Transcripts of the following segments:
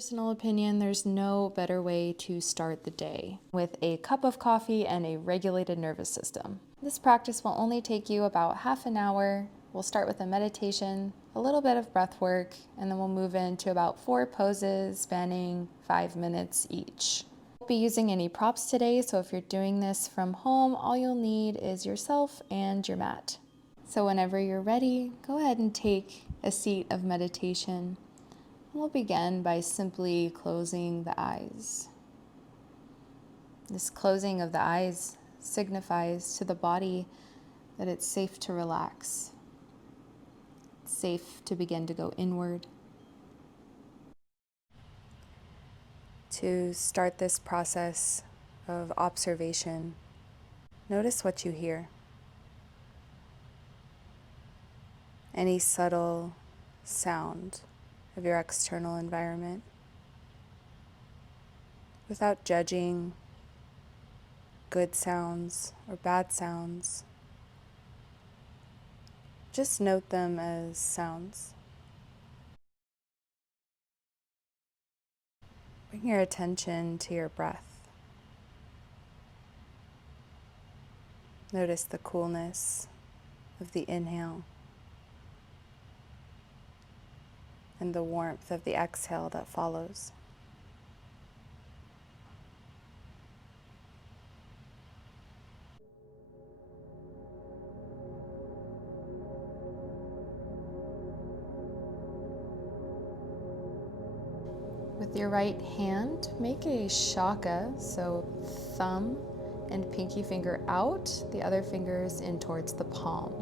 personal opinion, there's no better way to start the day with a cup of coffee and a regulated nervous system. This practice will only take you about half an hour. We'll start with a meditation, a little bit of breath work, and then we'll move into about 4 poses spanning 5 minutes each. Won't be using any props today, so if you're doing this from home, all you'll need is yourself and your mat. So whenever you're ready, go ahead and take a seat of meditation. We'll begin by simply closing the eyes. This closing of the eyes signifies to the body that it's safe to relax. It's safe to begin to go inward. To start this process of observation, notice what you hear. Any subtle sound of your external environment without judging good sounds or bad sounds. Just note them as sounds. Bring your attention to your breath. Notice the coolness of the inhale and the warmth of the exhale that follows. With your right hand, make a shaka, so thumb and pinky finger out, the other fingers in towards the palm.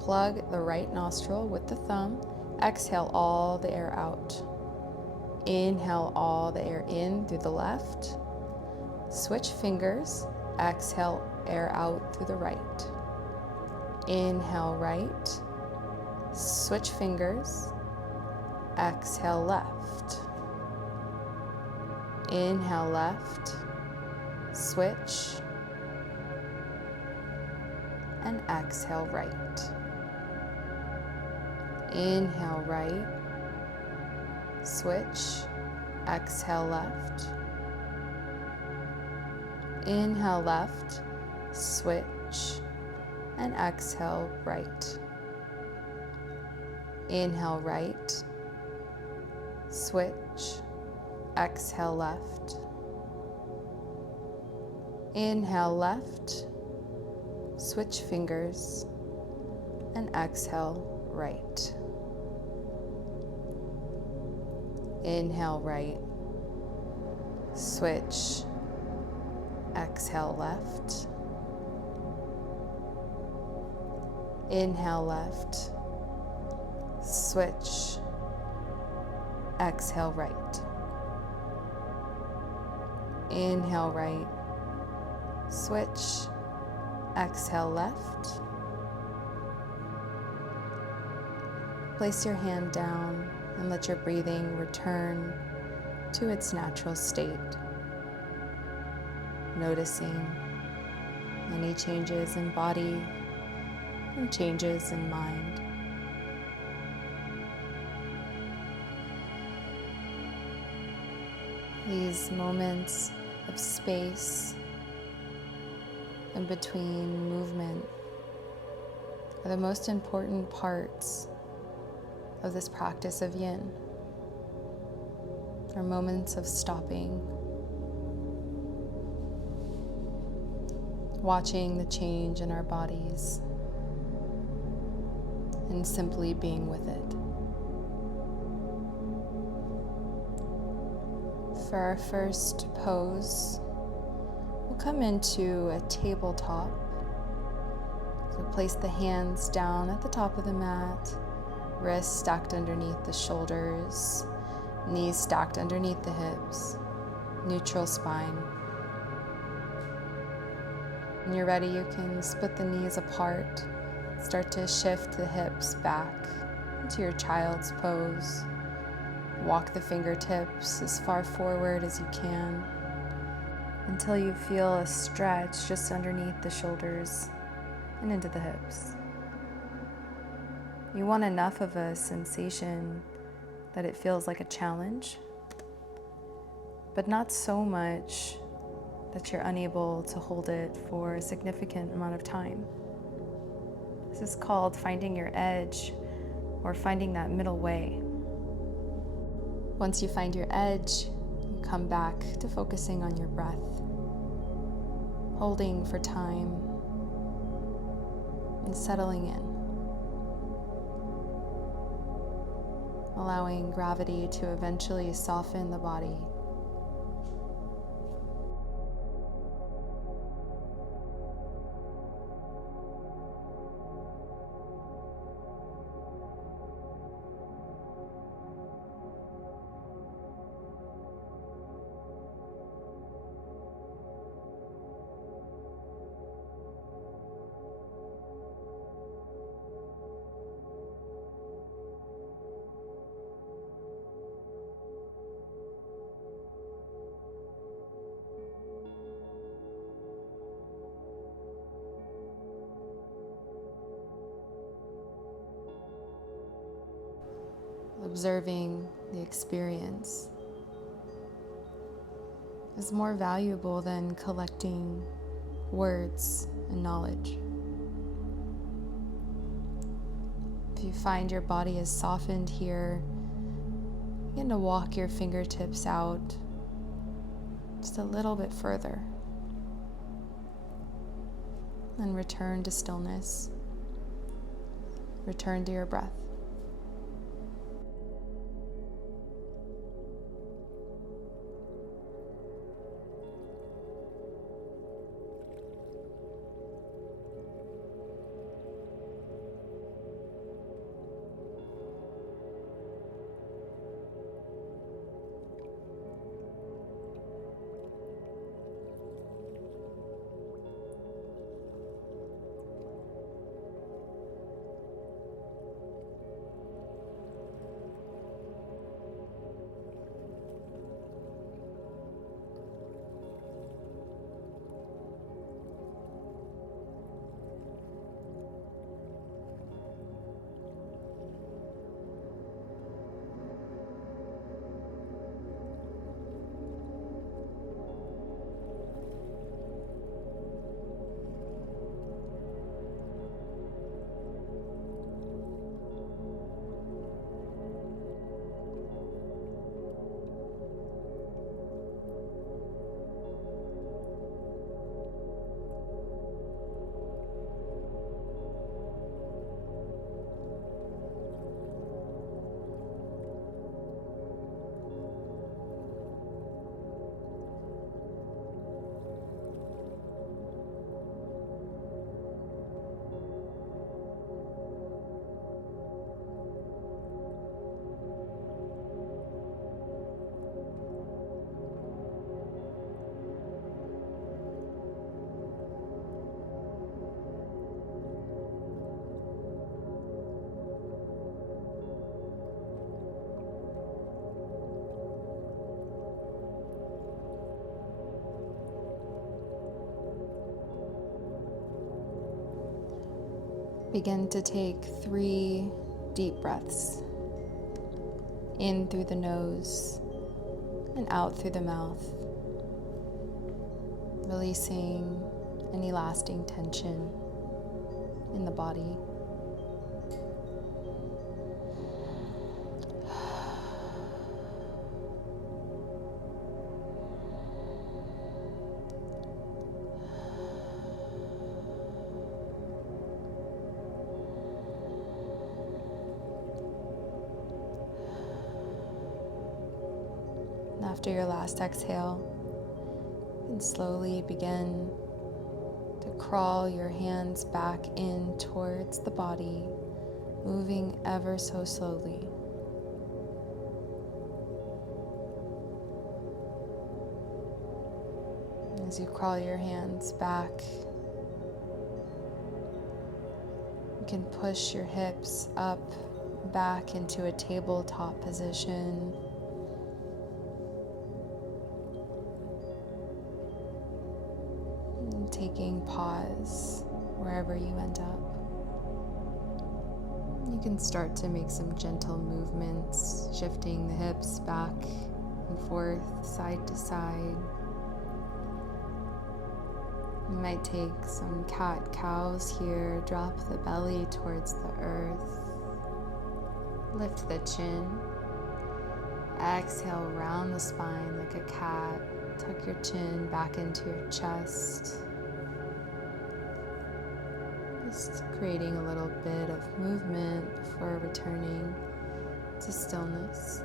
Plug the right nostril with the thumb. Exhale all the air out. Inhale all the air in through the left. Switch fingers. Exhale air out through the right. Inhale right. Switch fingers. Exhale left. Inhale left. Switch. And exhale right. Inhale right, switch, exhale left. Inhale left, switch, and exhale right. Inhale right, switch, exhale left. Inhale left, switch fingers, and exhale right. Inhale right, switch, exhale left. Inhale left, switch, exhale right. Inhale right, switch, exhale left. Place your hand down and let your breathing return to its natural state. Noticing any changes in body and changes in mind. These moments of space in between movement are the most important parts of this practice of yin. Are moments of stopping, watching the change in our bodies, and simply being with it. For our first pose, we'll come into a tabletop. So place the hands down at the top of the mat, wrists stacked underneath the shoulders, knees stacked underneath the hips, neutral spine. When you're ready, you can split the knees apart, start to shift the hips back into your child's pose. Walk the fingertips as far forward as you can until you feel a stretch just underneath the shoulders and into the hips. You want enough of a sensation that it feels like a challenge, but not so much that you're unable to hold it for a significant amount of time. This is called finding your edge, or finding that middle way. Once you find your edge, you come back to focusing on your breath, holding for time, and settling in, allowing gravity to eventually soften the body. Observing the experience is more valuable than collecting words and knowledge. If you find your body is softened here, begin to walk your fingertips out just a little bit further and return to stillness. Return to your breath. Begin to take 3 deep breaths, in through the nose and out through the mouth, releasing any lasting tension in the body. After your last exhale, you can slowly begin to crawl your hands back in towards the body, moving ever so slowly. As you crawl your hands back, you can push your hips up, back into a tabletop position. Taking pause wherever you end up. You can start to make some gentle movements, shifting the hips back and forth, side to side. You might take some cat-cows here, drop the belly towards the earth, lift the chin, exhale, round the spine like a cat, tuck your chin back into your chest, just creating a little bit of movement before returning to stillness.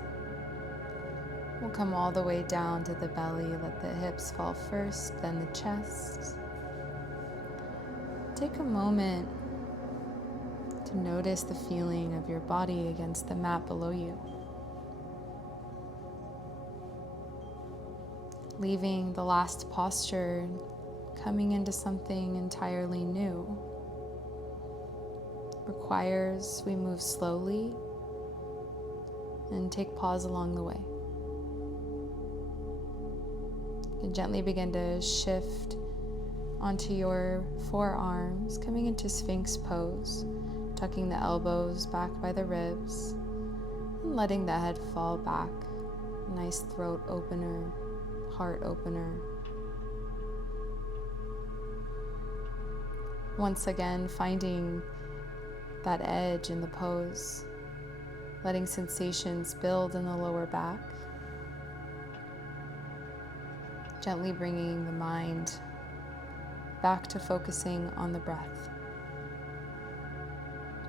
We'll come all the way down to the belly, let the hips fall first, then the chest. Take a moment to notice the feeling of your body against the mat below you. Leaving the last posture, coming into something entirely new. Requires we move slowly and take pause along the way. You can gently begin to shift onto your forearms, coming into Sphinx pose, tucking the elbows back by the ribs, and letting the head fall back. Nice throat opener, heart opener. Once again, finding that edge in the pose, letting sensations build in the lower back, gently bringing the mind back to focusing on the breath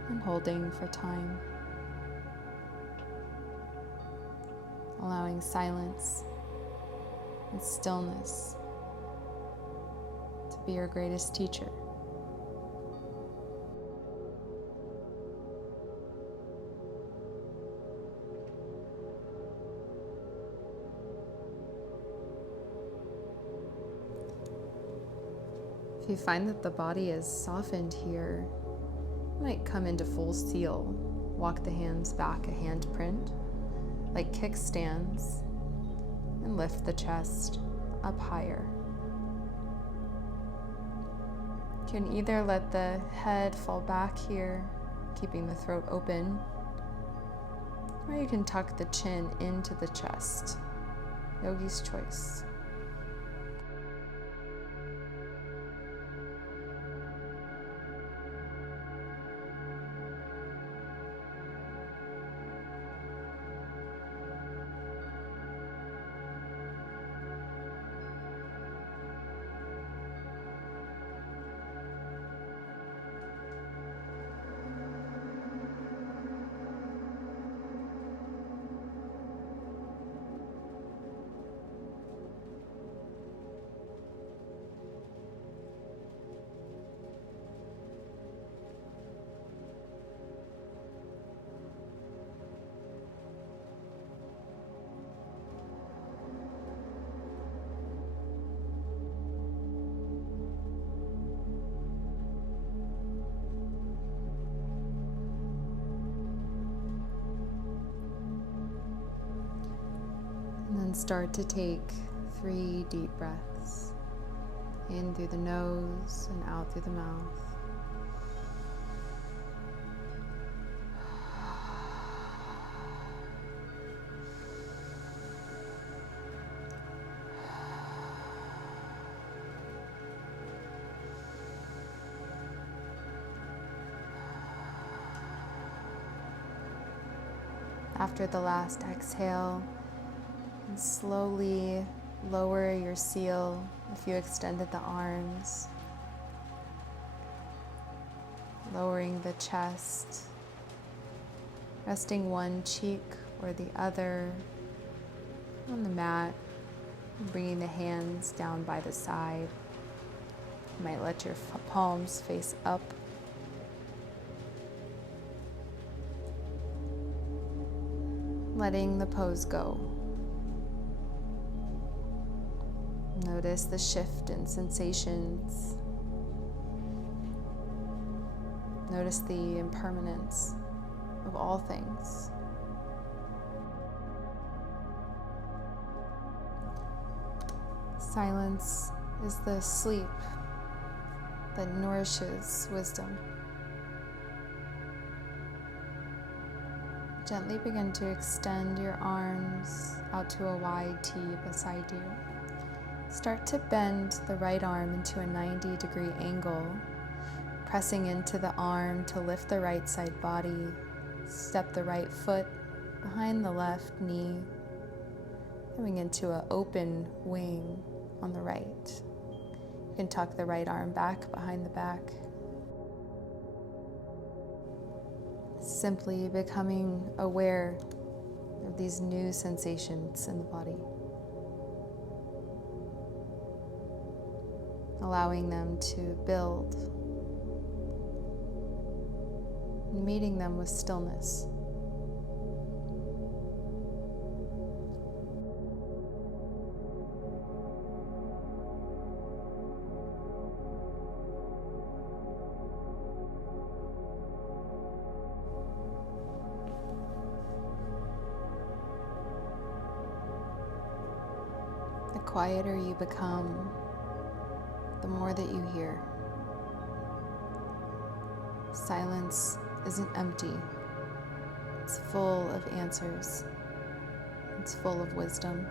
and holding for time, allowing silence and stillness to be your greatest teacher. If you find that the body is softened here, you might come into full seal. Walk the hands back a hand print, like kickstands, and lift the chest up higher. You can either let the head fall back here, keeping the throat open, or you can tuck the chin into the chest. Yogi's choice. And then start to take 3 deep breaths, in through the nose and out through the mouth. After the last exhale, and slowly lower your seal if you extended the arms, lowering the chest, resting one cheek or the other on the mat, bringing the hands down by the side. You might let your palms face up. Letting the pose go. Notice the shift in sensations. Notice the impermanence of all things. Silence is the sleep that nourishes wisdom. Gently begin to extend your arms out to a wide T beside you. Start to bend the right arm into a 90-degree angle, pressing into the arm to lift the right side body. Step the right foot behind the left knee, coming into an open wing on the right. You can tuck the right arm back behind the back. Simply becoming aware of these new sensations in the body. Allowing them to build, and meeting them with stillness. The quieter you become, the more that you hear. Silence isn't empty. It's full of answers. It's full of wisdom.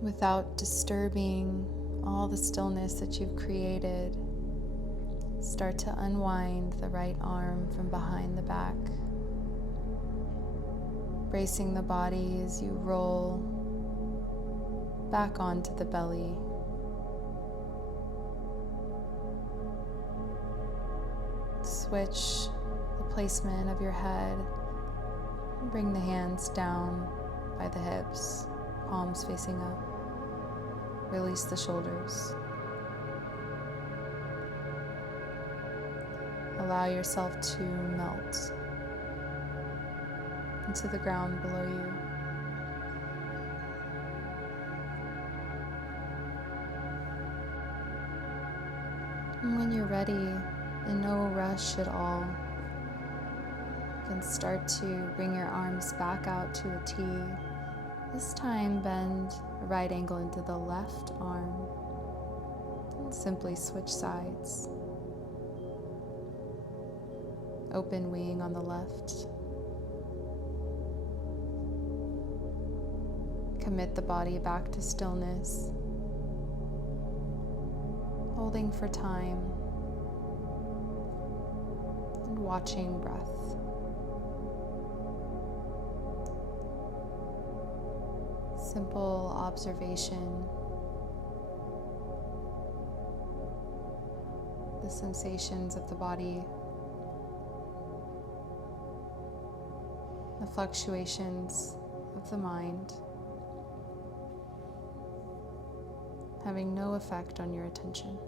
Without disturbing all the stillness that you've created, start to unwind the right arm from behind the back, bracing the body as you roll back onto the belly. Switch the placement of your head and bring the hands down by the hips, palms facing up. Release the shoulders. Allow yourself to melt into the ground below you. And when you're ready, in no rush at all, you can start to bring your arms back out to a T. This time, bend a right angle into the left arm and simply switch sides. Open wing on the left. Commit the body back to stillness, holding for time and watching breath. Simple observation, the sensations of the body, the fluctuations of the mind, having no effect on your attention.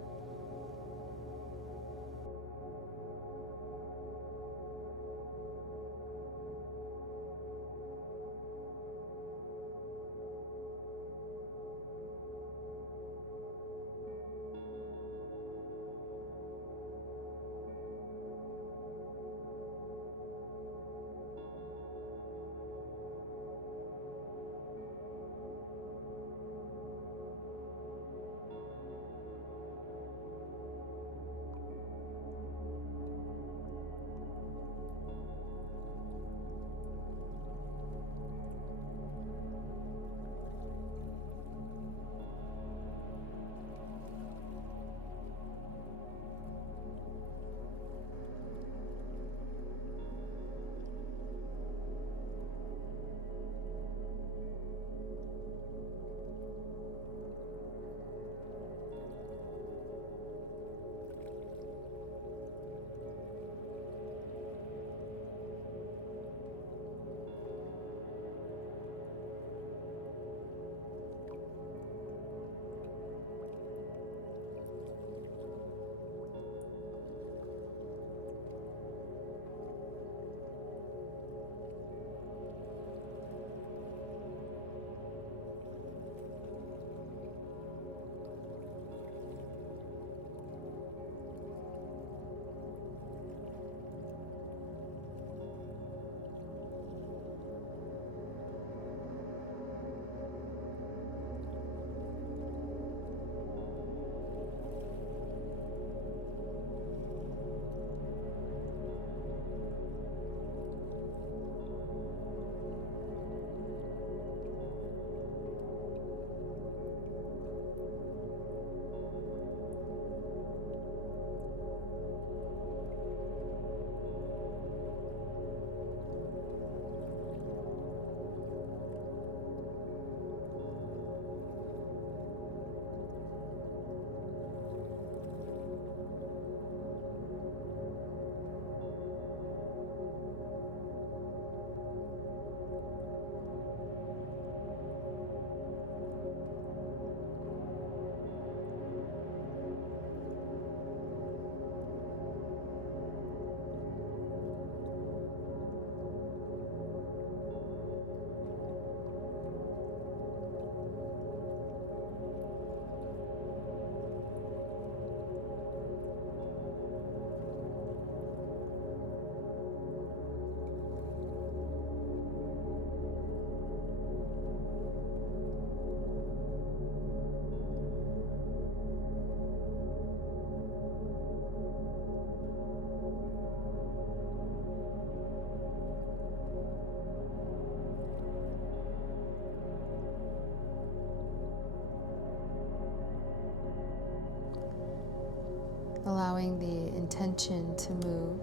allowing the intention to move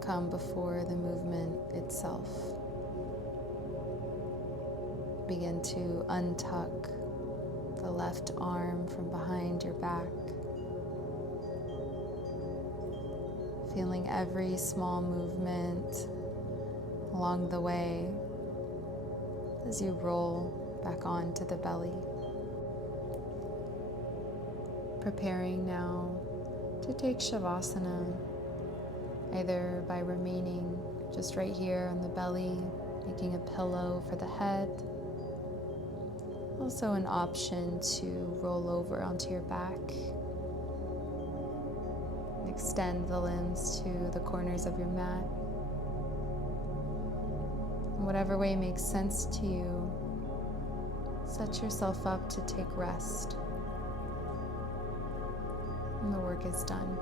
come before the movement itself. Begin to untuck the left arm from behind your back, feeling every small movement along the way as you roll back onto the belly. Preparing now to take Shavasana, either by remaining just right here on the belly, making a pillow for the head. Also an option to roll over onto your back. Extend the limbs to the corners of your mat. In whatever way makes sense to you, set yourself up to take rest. And the work is done.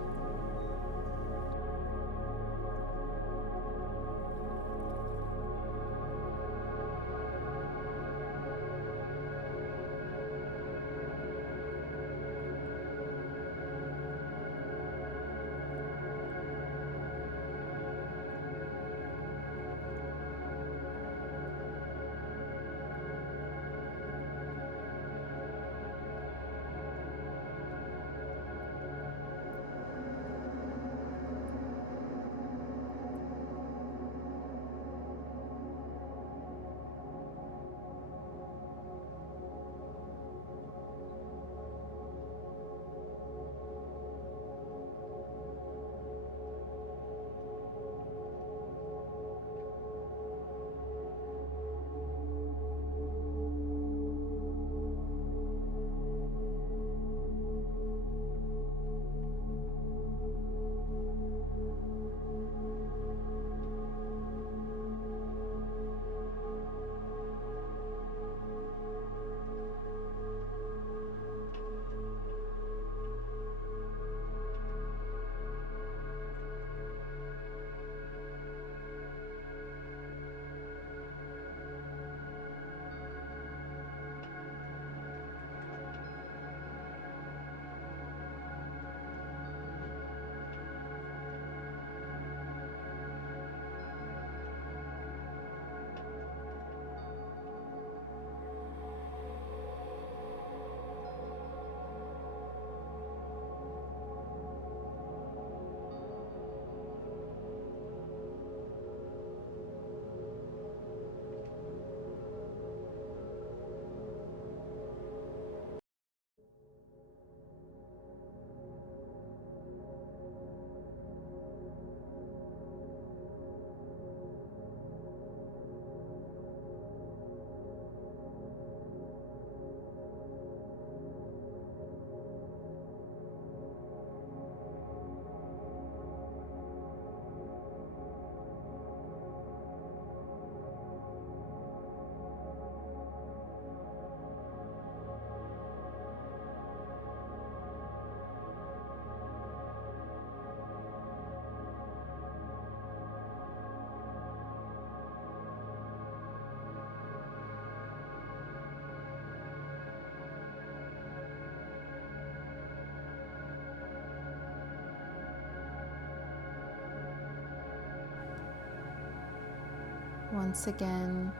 Once again,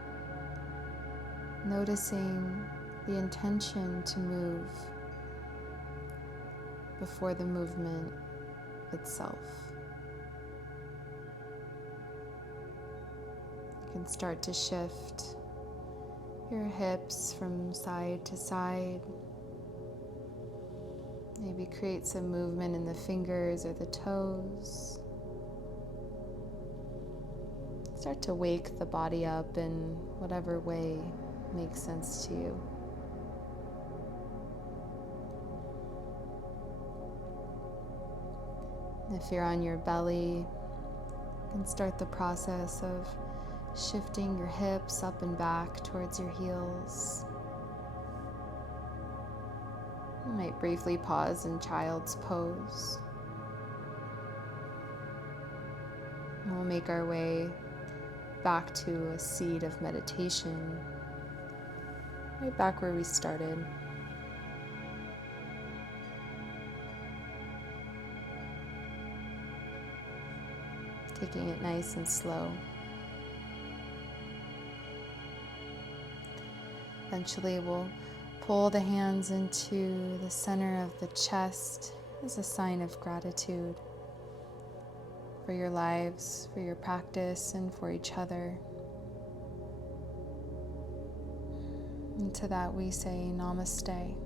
noticing the intention to move before the movement itself. You can start to shift your hips from side to side. Maybe create some movement in the fingers or the toes. Start to wake the body up in whatever way makes sense to you. If you're on your belly, you can start the process of shifting your hips up and back towards your heels. You might briefly pause in child's pose. And we'll make our way back to a seat of meditation, right back where we started. taking it nice and slow. Eventually, we'll pull the hands into the center of the chest as a sign of gratitude for your lives, for your practice, and for each other. And to that we say Namaste.